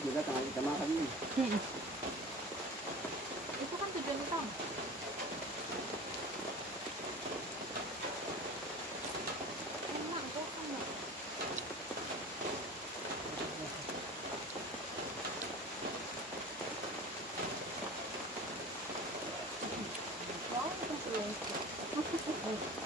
Juga tengah kita makan ini. Itu kan tujuan utama. Emang kok kan. Wow, itu selesai.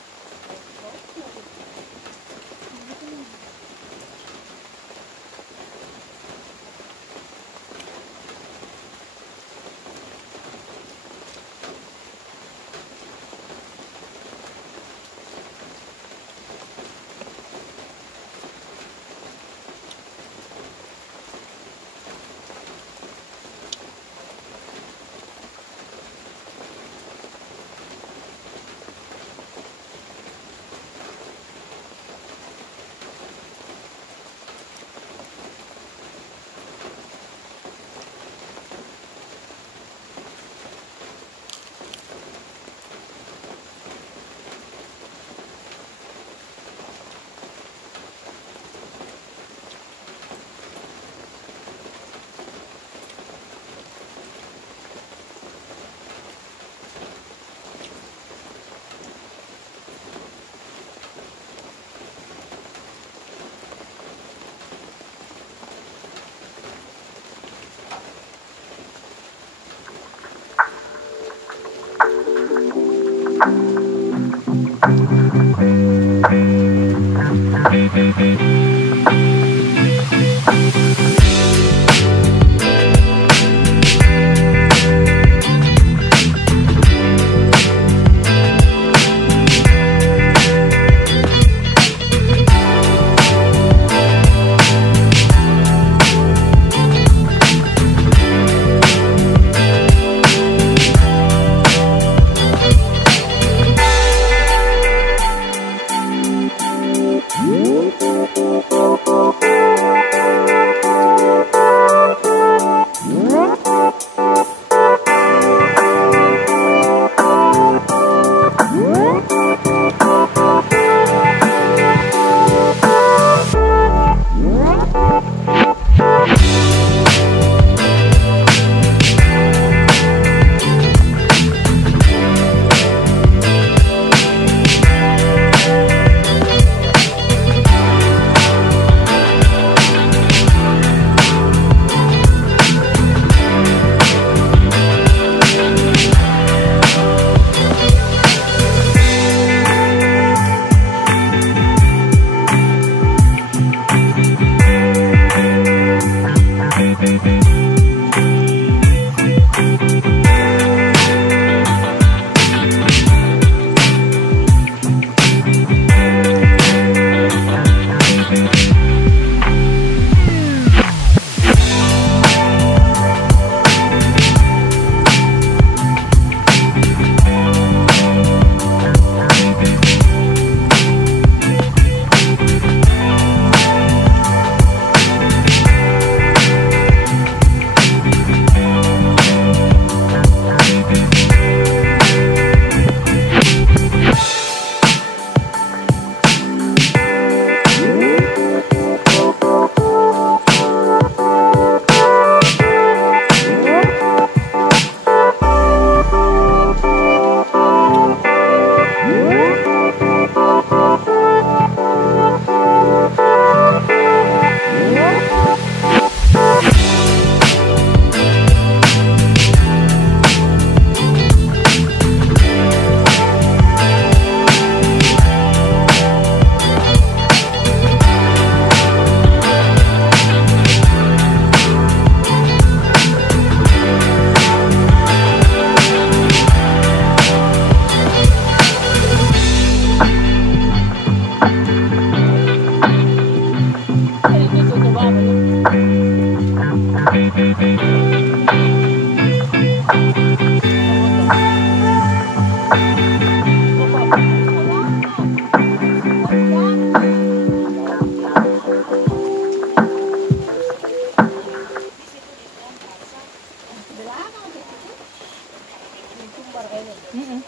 Mm-mm.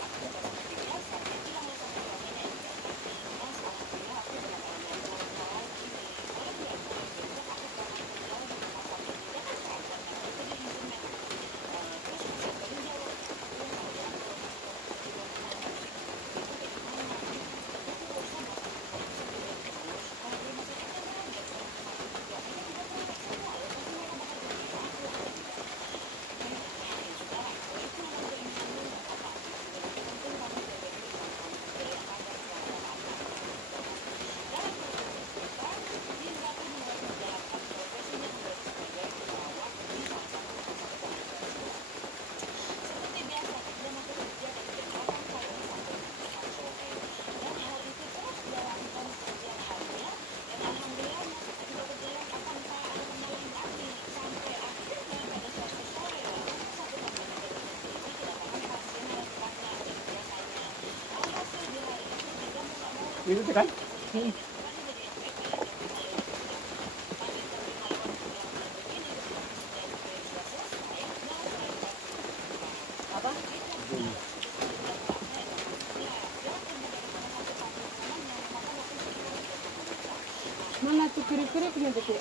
Itu kan? Mm-mm. Apa? Mana tuh kiri-kiri tuh?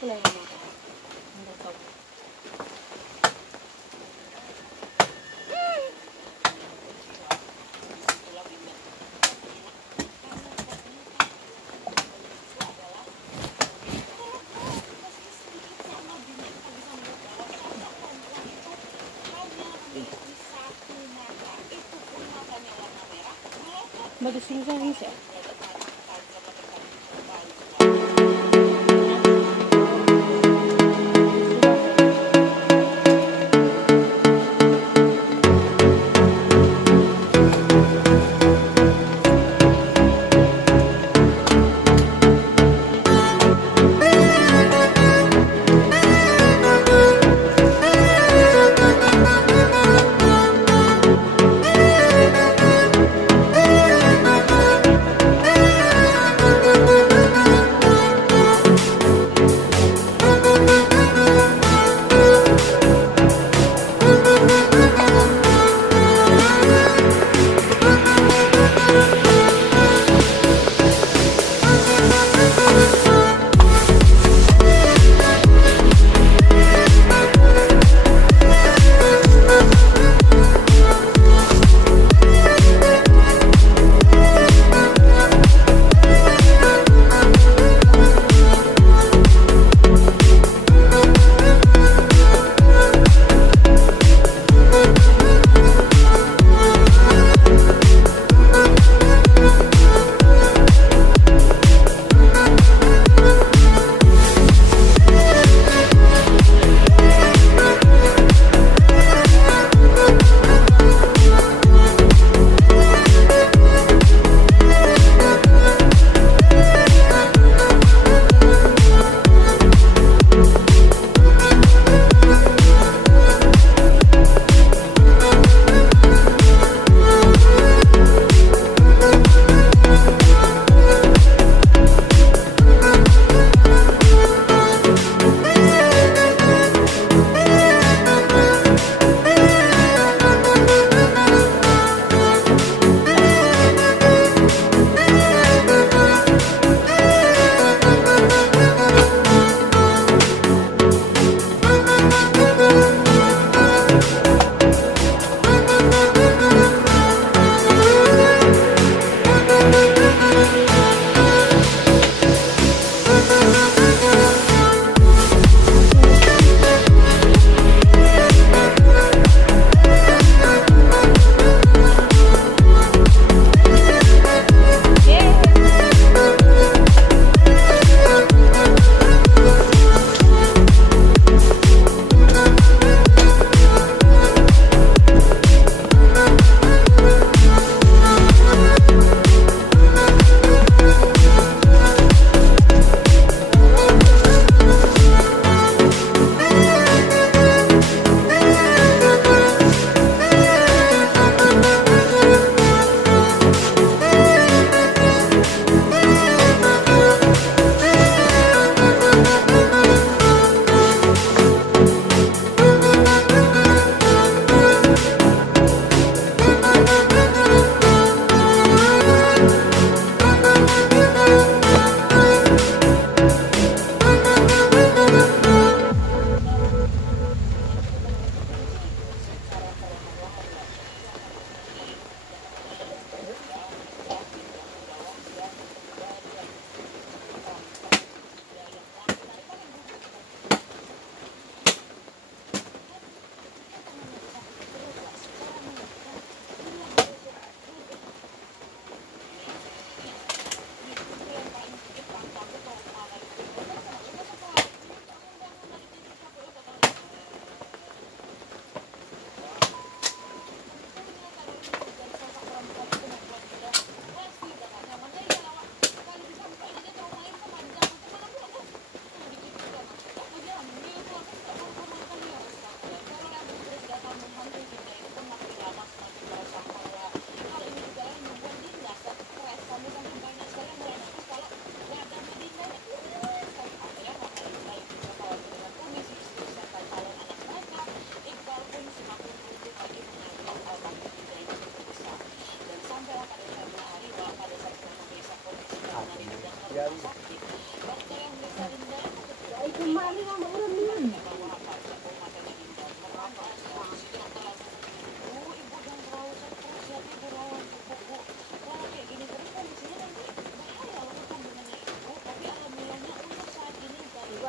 pula yang makan. Nggak tahu. Bagus sini ya.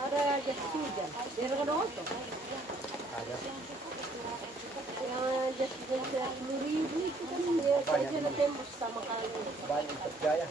Ada jas hujan. Biar ada auto. Ada. Yang jas hujan 10.000 itu kan dia saja ada tembus sama kali. Banyak percaya.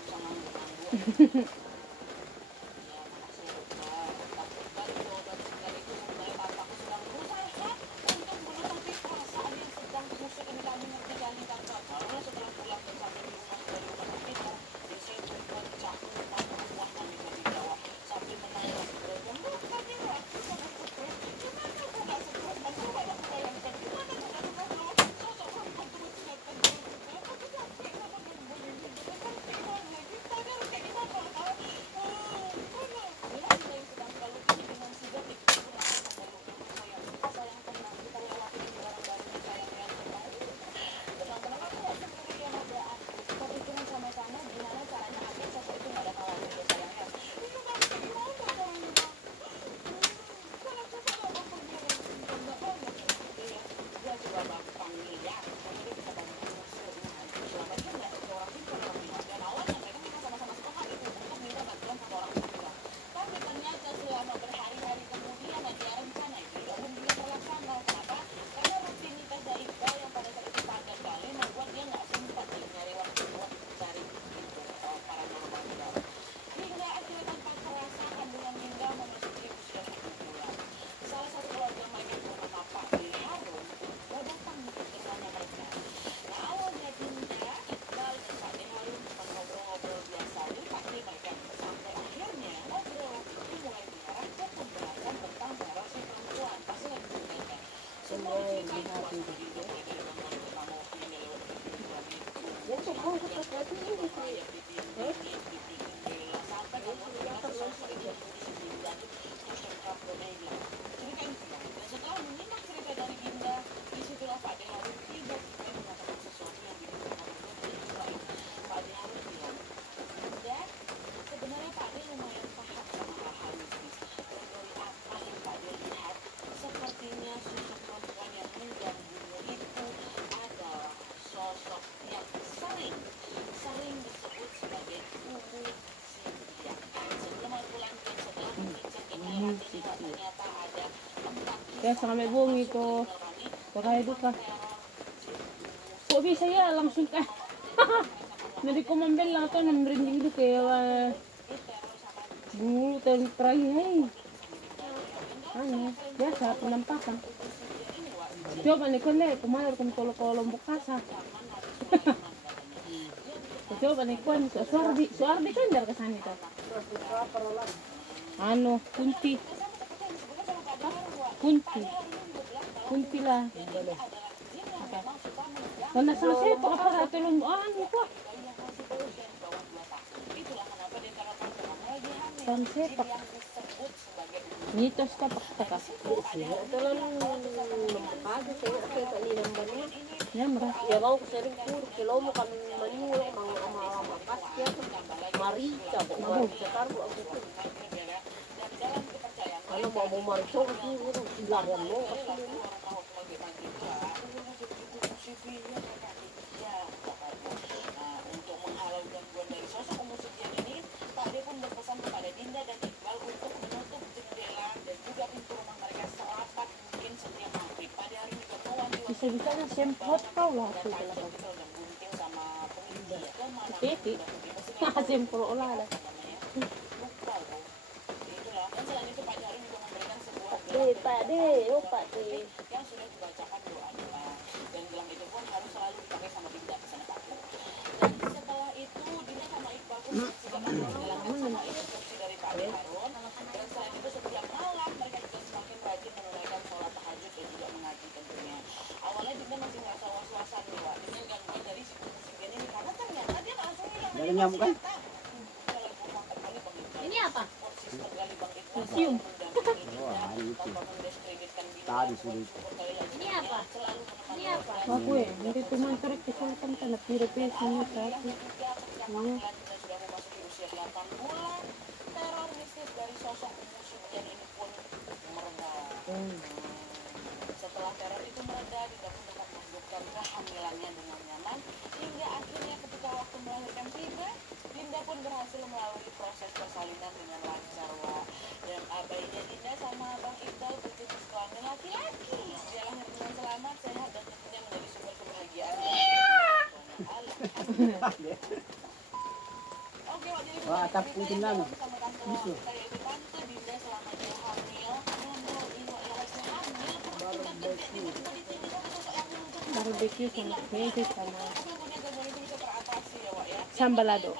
Ya sampai buang itu pakai duka. Kok bisa ya langsung kah? Jadi ko mambil lang ito ng merinding itu kaya bulu terakhir hey. Ano, biasa penampakan. Coba nih kan deh, kemarin kami kalau bukasa. Coba nih kan, suardi kan dari kesana itu. Ano, kunti lah. Karena saya para tulong ano ko. Sepak. Mitos ka paktakas. Ito lang lumapado sa iyo kasi kanina bannya. Ya merah. Ya mau sering kur kilo mo kami manyo mga makas kaya marica po marica karbo ako. Kalau mau marica ko silagan mo kasi untuk menghalau gangguan dari sosok pemusik ini, Pak De pun berpesan kepada Dinda dan Iqbal untuk menutup jendela dan juga pintu rumah mereka serapat mungkin setiap maghrib. Pada hari ini Bisa-bisanya semprot kau lah tu dan gunting sama penginci ya. Kemana? Titi. Semprot lah. Lupa loh. Itulah. Dan selain itu pada hari juga memberikan sebuah Pak De, Pak De. yang sudah dibacakan doa-doa. Dan gelang itu pun harus selalu dipakai sama Dinda di sana Pak. Dan setelah itu Dinda sama Iqbal pun sudah menjalankan sama instruksi dari Pak De Harun. Dan selain itu setiap malam mereka juga semakin rajin menunaikan sholat tahajud dan juga mengaji tentunya. Awalnya Dinda masih merasa was-wasan nih Wak dengan gangguan dari si pemusik ini karena ternyata dia langsung hilang dari nyamuk kan? Ini apa? Museum. Wah, itu. Tadi sudah. Ini apa? Ini apa? Aku ya, dari teman tarik kesulitan karena pira-pira semua satu. Sudah memasuki usia 8 bulan, teror mistis dari sosok pemusik ini pun melanjutkan kehamilannya dengan nyaman hingga akhirnya ketika waktu melahirkan tiba, Dinda pun berhasil melalui proses persalinan dengan lancar, Wak. Dan bayinya Dinda sama Bang Iqbal berjenis kelamin laki-laki. Dia lahir dengan selamat, sehat, dan tentunya menjadi sumber kebahagiaan. Oke, Wak, jadi Wah, tapi ceritanya tenang. bersama tante kita yaitu Tante Dinda selama dia hamil. Barbecue sama mesis sama sambalado.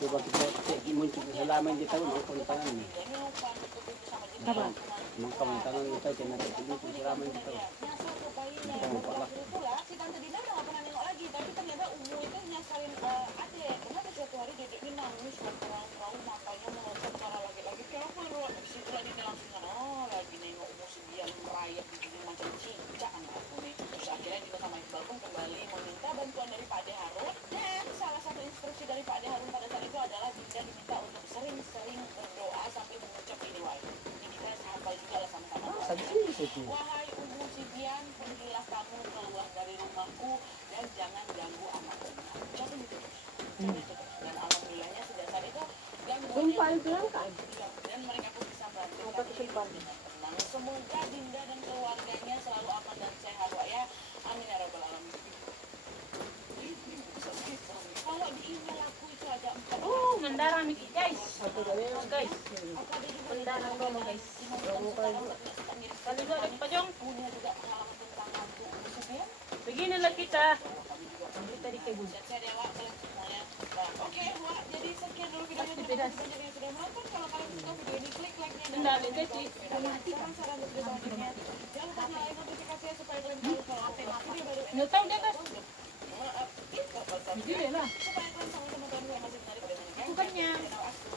Coba kita muncul selama di tahun kontangan nih. Apa? Mengkontangan kita kena terjadi selama di tahun. Kita mau palak. Si Tante Dinda udah gak pernah nengok lagi, tapi ternyata Umu itu nyasarin adek. Kenapa suatu hari dedek ini nangis berpura-pura matanya melotot para laki-laki. Kenapa lu? Disitulah Dinda langsung lagi nengok Umu sebian merayap begini macam cicak anakku nih. Terus akhirnya Dinda sama Iqbal pun kembali meminta bantuan dari Pak De Harun. Dan salah satu instruksi dari Pak De Harun pada saat itu adalah Dinda diminta untuk sering-sering berdoa sambil mengucap ini, wah. Ini kita hafal juga lah sama-sama. Wahai Umu Sibian, pergilah kamu keluar dari rumahku dan jangan ganggu anakku. Ucapin itu terus. Dan alhamdulillahnya sejak saat itu Sumpah itu kan. dan mereka pun bisa melanjutkan dengan tenang. Semoga Dinda dan keluarganya selalu aman dan sehat, Wak, ya. Amin ya rabbal alamin. Kalau di email aku itu ada 4. Oh, mendarah Miki guys. Guys. Mendarah ngomong guys. Kali dua lagi pajong. Punya juga pengalaman tentang hantu Umu Sibian. Beginilah kita. Kita di kebun. Saya Dewa, kalian semuanya. Nah, oke, Wak. Jadi sekian dulu videonya. Terima kasih banyak yang sudah menonton. Kalau kalian suka video ini, klik like-nya. Benda guys. Saran-saran untuk video selanjutnya. Jangan lupa nyalain notifikasinya supaya kalian tahu kalau ada video baru. Nggak tahu deh guys. Maaf, kita pasang Begini lah. supaya kalian sama-sama tahu yang masih menarik dan menarik. Bukannya. Channel aku.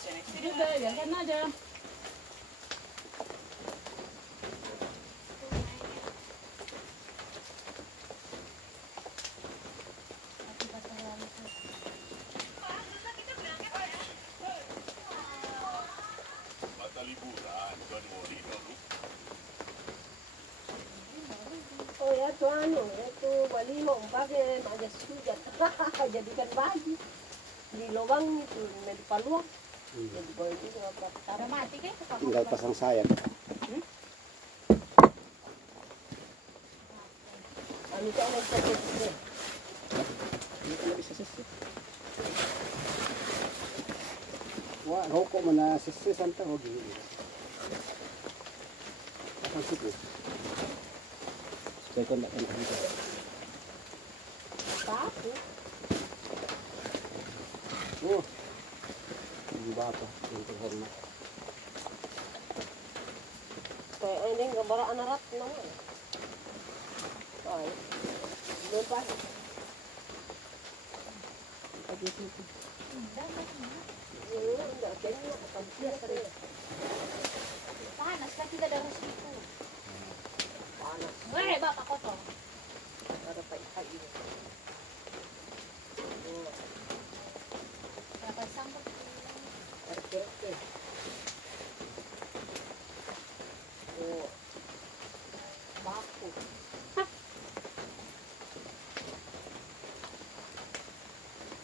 See you next video. Udah, biarkan aja. Oh ya tuh anu, itu balimo pakai majas sujat. Jadikan baju di lubang itu, di paluang. Jadi boleh itu nggak berapa. Mati kan? Tinggal pasang sayap. Anu itu ada satu. Ini bisa sisi. Wah, rokok mana sisi santai hobi. Pasang situ. Supaya kau tak kena juga. Satu. Oh, ini apa? Yang terhormat. Kayak ini gambar anak rat namanya. Oh, belum pas. Lagi situ. Enggak, kayaknya akan biasa deh. Panas kan kita darah situ. Panas. Weh, bapak kotor. Ada pakai ini. Oh, Berapa sampai? RPT. Oh, baku.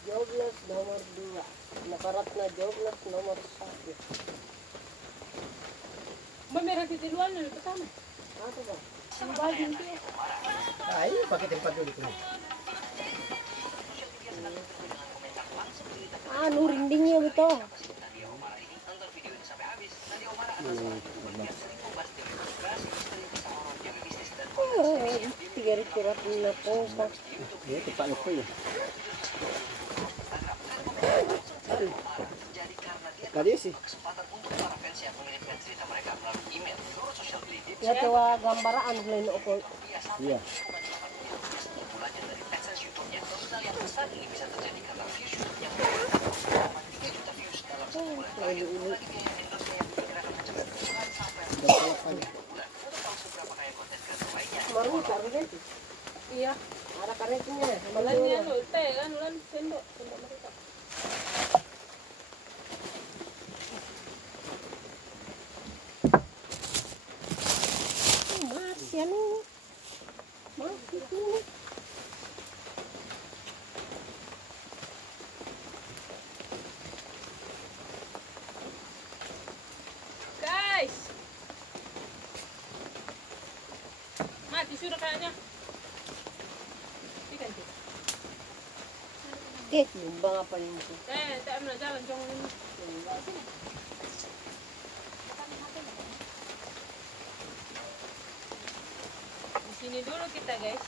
Joblos nomor 2. Nakaratna Joblos nomor 1. Memerah titiluan na pertama. Apa bang? Ang bagong tiyo. Nah, ini pakai tempat dulu tuh. Anu rindingnya betul. Tiga kurat na po. Ya, tempat lupa ya. Tadi sih. Ya tuwa gambaraan lain ako. Iya. Kemarin karet. Iya. Ada karetnya. Ulan niya, no. Teh, kan, ulan, sendo. Sendo mereka. Oke, nyumbang apa yang itu? Tak nak jalan jangan ini. Di sini dulu kita guys.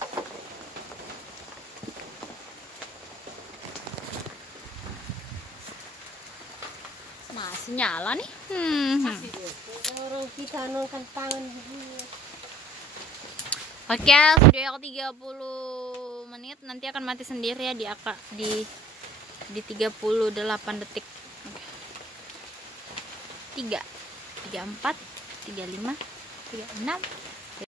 Masih nyala nih. Orang kita nongkan tangan begini. Oke, sudah 30 menit. Nanti akan mati sendiri ya di 38 detik. Oke. 3 34 35 36